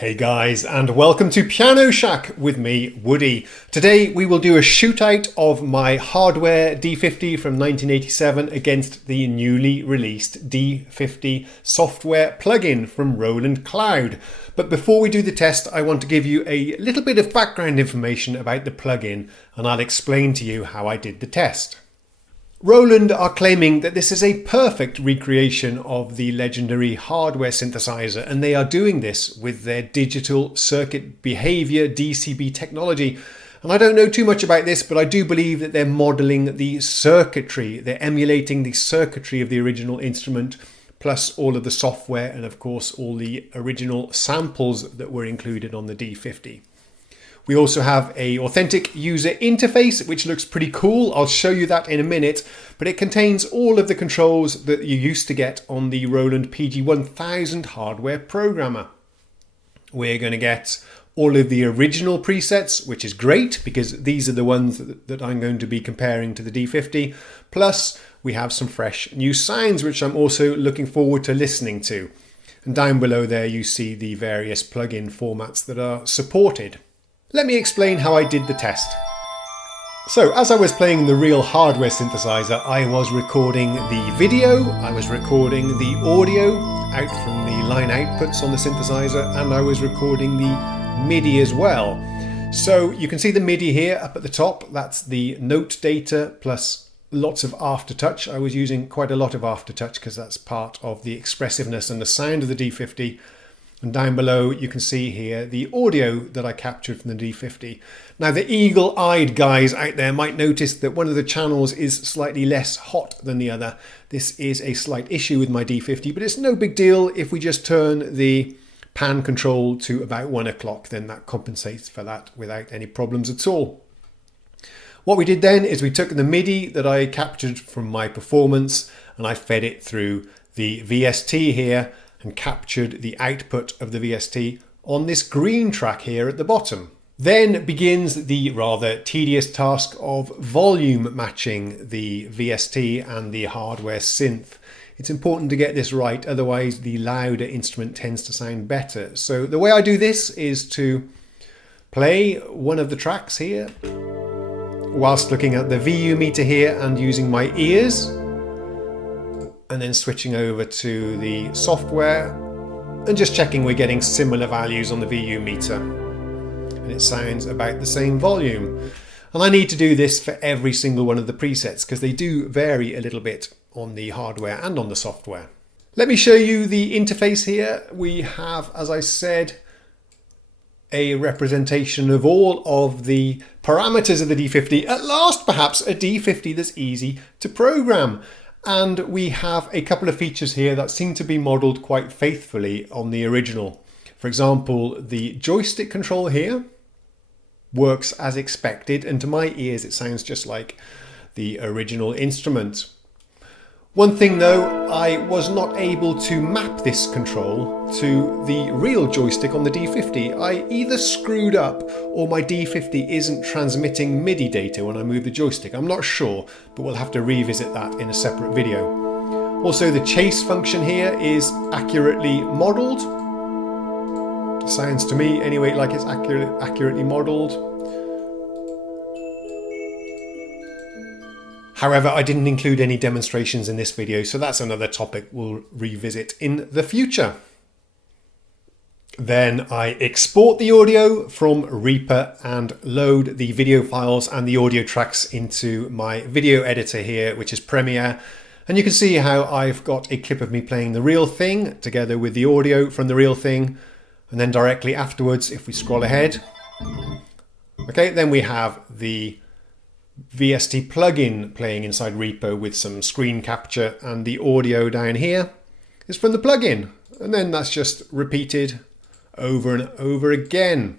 Hey guys, and welcome to Piano Shack with me, Woody. Today we will do a shootout of my hardware D50 from 1987 against the newly released D50 software plugin from Roland Cloud. But before we do the test, I want to give you a little bit of background information about the plugin, and I'll explain to you how I did the test. Roland are claiming that this is a perfect recreation of the legendary hardware synthesizer, and they are doing this with their digital circuit behavior DCB technology. And I don't know too much about this, but I do believe that they're modeling the circuitry, they're emulating the circuitry of the original instrument, plus all of the software and of course all the original samples that were included on the D50. We also have an authentic user interface, which looks pretty cool. I'll show you that in a minute, but it contains all of the controls that you used to get on the Roland PG1000 hardware programmer. We're going to get all of the original presets, which is great because these are the ones that I'm going to be comparing to the D50. Plus, we have some fresh new sounds, which I'm also looking forward to listening to. And down below there, you see the various plugin formats that are supported. Let me explain how I did the test. So as I was playing the real hardware synthesizer, I was recording the video, I was recording the audio out from the line outputs on the synthesizer, and I was recording the MIDI as well. So you can see the MIDI here up at the top. That's the note data plus lots of aftertouch. I was using quite a lot of aftertouch because that's part of the expressiveness and the sound of the D50. And down below you can see here the audio that I captured from the D50. Now the eagle-eyed guys out there might notice that one of the channels is slightly less hot than the other. This is a slight issue with my D50, but it's no big deal. If we just turn the pan control to about 1 o'clock, then that compensates for that without any problems at all. What we did then is we took the MIDI that I captured from my performance and I fed it through the VST here and captured the output of the VST on this green track here at the bottom. Then begins the rather tedious task of volume matching the VST and the hardware synth. It's important to get this right, otherwise the louder instrument tends to sound better. So the way I do this is to play one of the tracks here whilst looking at the VU meter here and using my ears, and then switching over to the software and just checking we're getting similar values on the VU meter. And it sounds about the same volume. And I need to do this for every single one of the presets because they do vary a little bit on the hardware and on the software. Let me show you the interface here. We have, as I said, a representation of all of the parameters of the D50. At last, perhaps a D50 that's easy to program. And we have a couple of features here that seem to be modeled quite faithfully on the original. For example, the joystick control here works as expected, and to my ears it sounds just like the original instrument. One thing though, I was not able to map this control to the real joystick on the D50. I either screwed up or my D50 isn't transmitting MIDI data when I move the joystick. I'm not sure, but we'll have to revisit that in a separate video. Also, the chase function here is accurately modeled. Sounds to me anyway like it's accurately modeled. However, I didn't include any demonstrations in this video, so that's another topic we'll revisit in the future. Then I export the audio from Reaper and load the video files and the audio tracks into my video editor here, which is Premiere. And you can see how I've got a clip of me playing the real thing together with the audio from the real thing. And then directly afterwards, if we scroll ahead, okay, then we have the VST plugin playing inside Reaper with some screen capture, and the audio down here is from the plugin, and then that's just repeated over and over again.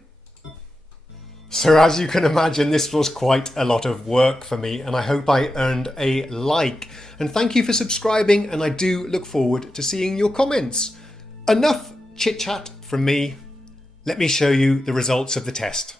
So as you can imagine, this was quite a lot of work for me, and I hope I earned a like. And thank you for subscribing, and I do look forward to seeing your comments. Enough chit chat from me. Let me show you the results of the test.